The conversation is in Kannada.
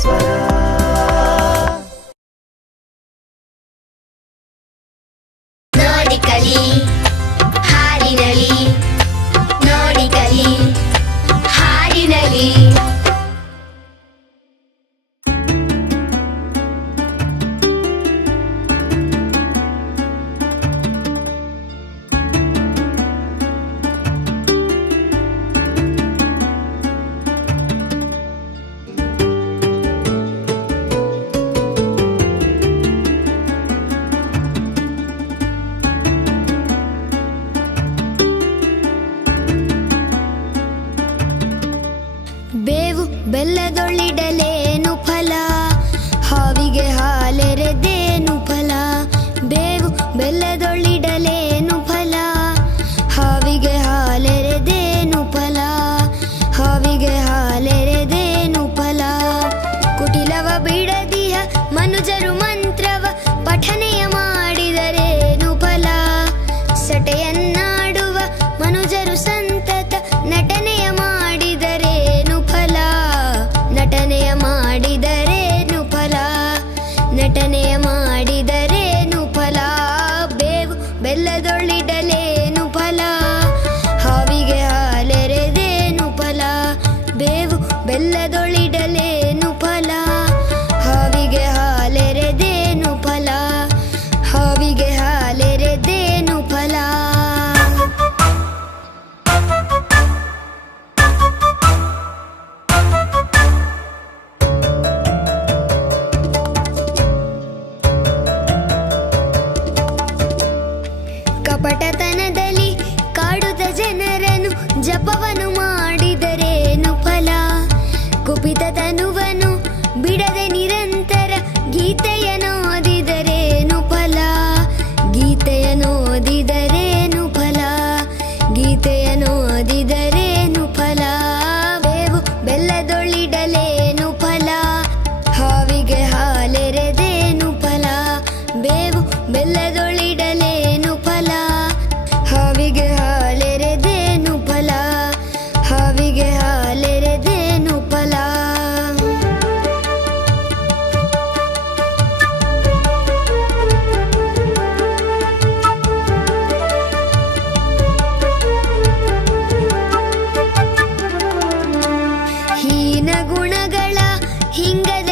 ಸ್ವರ. ನೋಡಿ ಕಲಿ ಹಾಡಿನಲಿ, ನೋಡಿ ಕಲಿ ಹಾಡಿನಲಿ. ಬೇವು ಬೆಲ್ಲದೊಳ್ಳಿಡಲೇನು ಫಲ, ಹಾವಿಗೆ ಹಾಲೆರೆದೇನು ಫಲ. ಬೇವು ಬೆಲ್ಲದೊಳ್ಳಿಡಲೇನು ಫಲ, ಹಾವಿಗೆ ಹಾಲೆರೆದೇನು ಫಲ. ಹಾವಿಗೆ ಹಾಲೆರೆದೇನು ಫಲ. ಕುಟಿಲವ ಬಿಡದಿಯ ಮನುಜರು ಮಂತ್ರವ ಪಠನೆಯ ಮಾಡಿದರೇನು ಫಲ. ಸಟೆಯನ್ನಾಡುವ ಮನುಜರು ಸಂತತ ನಟನೆಯ ಮಾಡಿದರೇನು ಫಲ. ನಟನೆಯ ಮಾಡಿದರೇನು ಫಲ. ನಟನೆಯ ಮಾಡಿದರೇನು ಫಲ. ಬೇವು ಬೆಲ್ಲದೊಳ್ಳಿಡಲೇನು ಫಲ, ಹಾವಿಗೆ ಹಾಲೆರೆದೇನು ಫಲ. ಬೇವು ಬೆಲ್ಲದೊಳ್ಳಿಡಲೇನು ಫಲ, ಹಾವಿಗೆ ಹಾಲೆರೆದೇನು ಫಲ. ಹಾವಿಗೆ ಹಾಲೆರೆದೇನು ಫಲ. ಕಪಟತನದಲ್ಲಿ ಕಾಡುತ್ತ ಜನರನ್ನು ಜಪವನ್ನು ಮಾಡಿದರೇನು ಫಲ. ಕುಪಿತ ತನುವನ್ನು ಬಿಡದೆ ನಿರಂತರ ಗೀತೆಯನ್ನೋದಿದರೇನು ಫಲ. ಗೀತೆಯನ್ನೋದಿದರೇನು ಫಲ. ಗೀತೆಯನ್ನೋದಿದರೇನು ಫಲ. ಬೇವು ಬೆಲ್ಲದೊಳ್ಳಿಡಲೇನು ಫಲ, ಹಾವಿಗೆ ಹಾಲೆರೆದೇನು ಫಲ. ಬೇವು ಬೆಲ್ಲದೊಳ್ಳಿಡಲೇನು ಫಲ, ಹಾವಿಗೆ ಹಾಲೆರೆದೇನು ಫಲ. ಹಾವಿಗೆ ಹಾಲೆರೆದೇನು ಫಲ. ಹೀನ ಗುಣಗಳ ಹಿಂಗದ